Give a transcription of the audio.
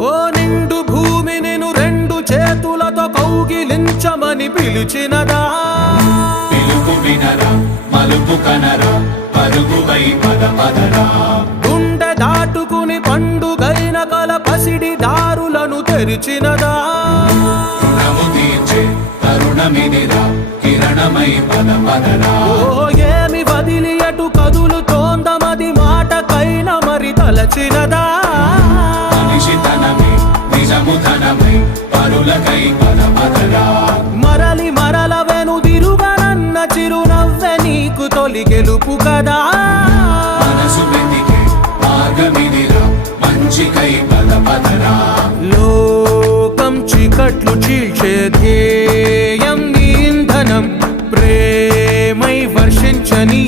ఓ నిండు భూమి నిన్ను రెండు చేతులతో కౌగిలించమని పిలిచినదా పిలుపు వినరా మలుపు కనరా పరుగువై పద పదరా గుండె దాటుకుని పండుగైన కల పసిడి దారులను తెరిచినదా రుణము తీర్చే తరుణమిదిరా కిరణమై పద పదరా ఓ ఏమి వదిలి అటు కదులుతోందమది మాటకైన మరి తలచినదా మనిషితనమే నిజముతనమై పరులకై పద పదరా మరలి మరల వెనుదిరుగనన్న చిరునవ్వె నీకు తొలి గెలుపు కదా మనసు వెతికే మార్గమిదిరా మంచికై పద పదరా లోకం చీకట్లు చీల్చే ధ్యేయం నీ ఇంధనం ప్రేమై వర్షించని